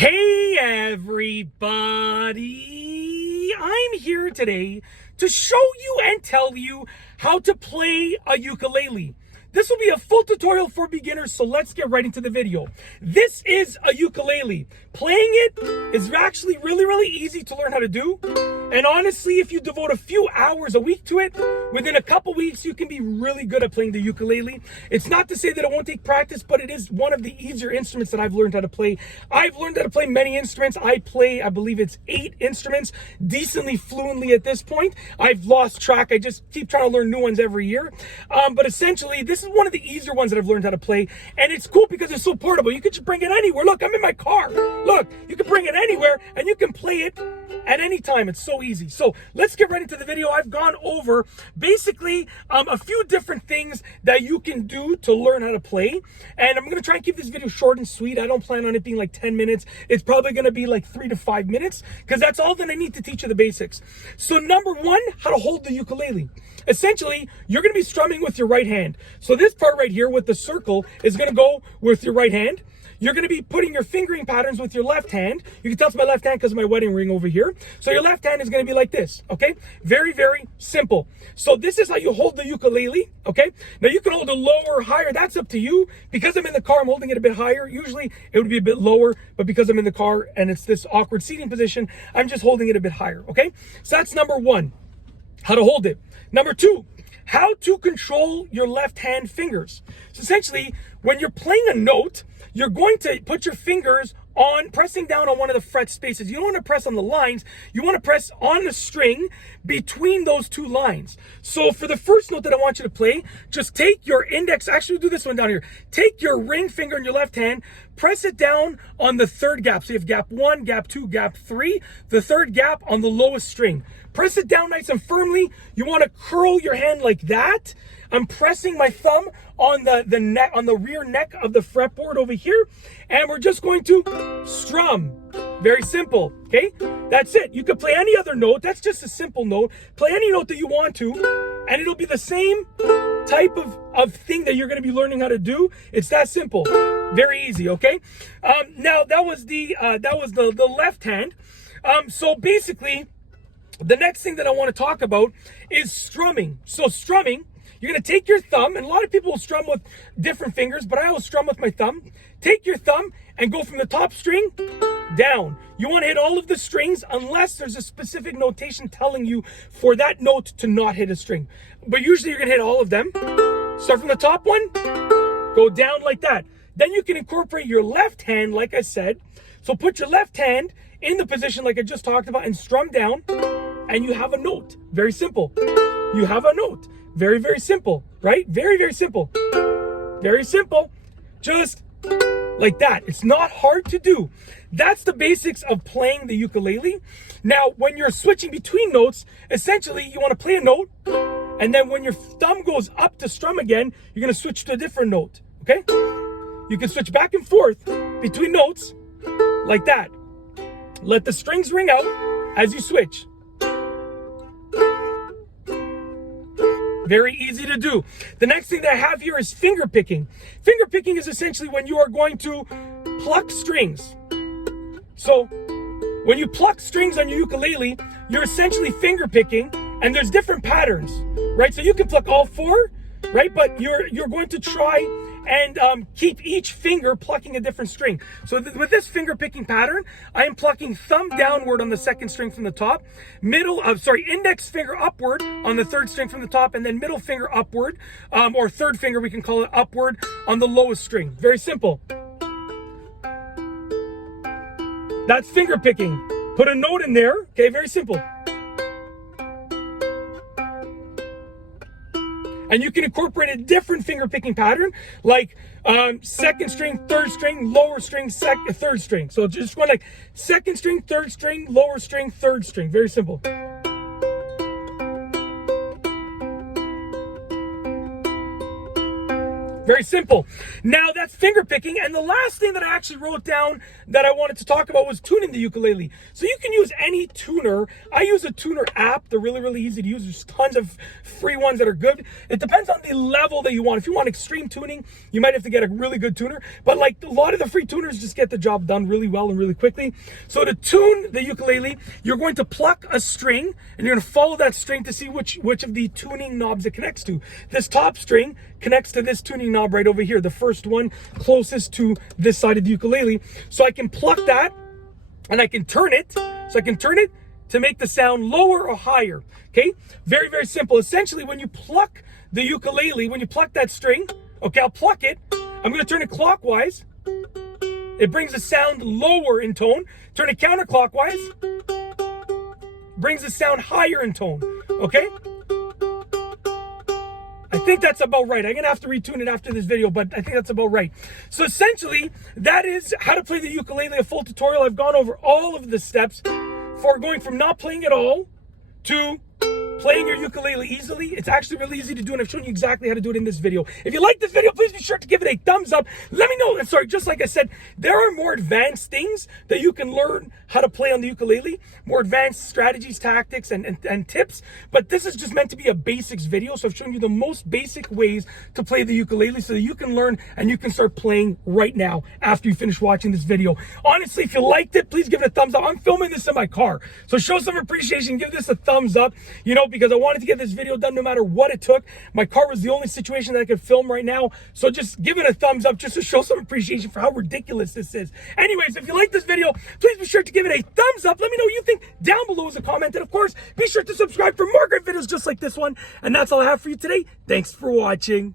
Hey everybody, I'm here today to show you and tell you how to play a ukulele. This will be a full tutorial for beginners, so let's get right into the video. This is a ukulele. Playing it is actually really easy to learn how to do. And honestly, if you devote a few hours a week to it, within a couple weeks, you can be really good at playing the ukulele. It's not to say that it won't take practice, but it is one of the easier instruments that I've learned how to play. I've learned how to play many instruments. I play, I believe it's 8 instruments, decently fluently at this point. I've lost track. I just keep trying to learn new ones every year. But essentially, this is one of the easier ones that I've learned how to play. And it's cool because it's so portable. You can just bring it anywhere. Look, I'm in my car. Look, you can bring it anywhere and you can play it at any time. It's so easy. So let's get right into the video. I've gone over basically a few different things that you can do to learn how to play. And I'm going to try and keep this video short and sweet. I don't plan on it being like 10 minutes. It's probably going to be like 3 to 5 minutes because that's all that I need to teach you the basics. So number one, how to hold the ukulele. Essentially, you're going to be strumming with your right hand. So this part right here with the circle is going to go with your right hand. You're going to be putting your fingering patterns with your left hand. You can tell it's my left hand because of my wedding ring over here. So your left hand is going to be like this, okay? Very simple. So this is how you hold the ukulele, okay? Now you can hold it lower or higher. That's up to you. Because I'm in the car, I'm holding it a bit higher. Usually it would be a bit lower, but because I'm in the car and it's this awkward seating position, I'm just holding it a bit higher, okay? So that's number one, how to hold it. Number two, how to control your left hand fingers. So essentially, when you're playing a note, you're going to put your fingers on, pressing down on one of the fret spaces. You don't want to press on the lines. You want to press on the string between those two lines. So for the first note that I want you to play, just take your index, actually do this one down here. Take your ring finger in your left hand, press it down on the third gap. So you have gap 1, gap 2, gap 3, the third gap on the lowest string. Press it down nice and firmly. You want to curl your hand like that. I'm pressing my thumb on the neck, on the rear neck of the fretboard over here, and we're just going to strum. Very simple, okay? That's it. You could play any other note. That's just a simple note. Play any note that you want to, and it'll be the same type of thing that you're going to be learning how to do. It's that simple. Very easy, okay? Now that was the left hand. So basically, the next thing that I want to talk about is strumming. So strumming, you're going to take your thumb, and a lot of people will strum with different fingers, but I always strum with my thumb. Take your thumb and go from the top string down. You want to hit all of the strings unless there's a specific notation telling you for that note to not hit a string. But usually you're going to hit all of them. Start from the top one, go down like that. Then you can incorporate your left hand, like I said. So put your left hand in the position like I just talked about and strum down, and you have a note. Very simple. You have a note. Very simple, right? Very simple. Very simple. Just like that. It's not hard to do. That's the basics of playing the ukulele. Now, when you're switching between notes, essentially you want to play a note, and then when your thumb goes up to strum again, you're going to switch to a different note, okay? You can switch back and forth between notes like that. Let the strings ring out as you switch. Very easy to do. The next thing that I have here is finger picking. Finger picking is essentially when you are going to pluck strings. So when you pluck strings on your ukulele, you're essentially finger picking, and there's different patterns, right? So you can pluck all 4, right? But you're going to try and keep each finger plucking a different string. So with this finger picking pattern, I am plucking thumb downward on the second string from the top, index finger upward on the third string from the top, and then middle finger upward, or third finger, we can call it, upward on the lowest string. Very simple. That's finger picking. Put a note in there, okay? Very simple. And you can incorporate a different finger picking pattern, like second string, third string, lower string, third string. So just going like second string, third string, lower string, third string. Very simple. Very simple. Now that's finger picking. And the last thing that I actually wrote down that I wanted to talk about was tuning the ukulele. So you can use any tuner. I use a tuner app. They're really, really easy to use. There's tons of free ones that are good. It depends on the level that you want. If you want extreme tuning, you might have to get a really good tuner. But like a lot of the free tuners just get the job done really well and really quickly. So to tune the ukulele, you're going to pluck a string and you're going to follow that string to see which of the tuning knobs it connects to. This top string connects to this tuning knob right over here, the first one closest to this side of the ukulele. So I can pluck that and I can turn it. So I can turn it to make the sound lower or higher. Okay, very, very simple. Essentially, when you pluck the ukulele, when you pluck that string, okay, I'll pluck it. I'm going to turn it clockwise. It brings the sound lower in tone. Turn it counterclockwise. Brings the sound higher in tone. Okay? I think that's about right. I'm going to have to retune it after this video, but I think that's about right. So essentially, that is how to play the ukulele, a full tutorial. I've gone over all of the steps for going from not playing at all to playing your ukulele easily. It's actually really easy to do, and I've shown you exactly how to do it in this video. If you like this video, please be sure to give it a thumbs up. Let me know, sorry, just like I said, there are more advanced things that you can learn how to play on the ukulele, more advanced strategies, tactics, and tips, but this is just meant to be a basics video, so I've shown you the most basic ways to play the ukulele so that you can learn and you can start playing right now after you finish watching this video. Honestly, if you liked it, please give it a thumbs up. I'm filming this in my car, so show some appreciation, give this a thumbs up, you know, because I wanted to get this video done no matter what it took. My car was the only situation that I could film right now. So just give it a thumbs up just to show some appreciation for how ridiculous this is. Anyways, if you like this video, please be sure to give it a thumbs up. Let me know what you think down below as a comment. And of course, be sure to subscribe for more great videos just like this one. And that's all I have for you today. Thanks for watching.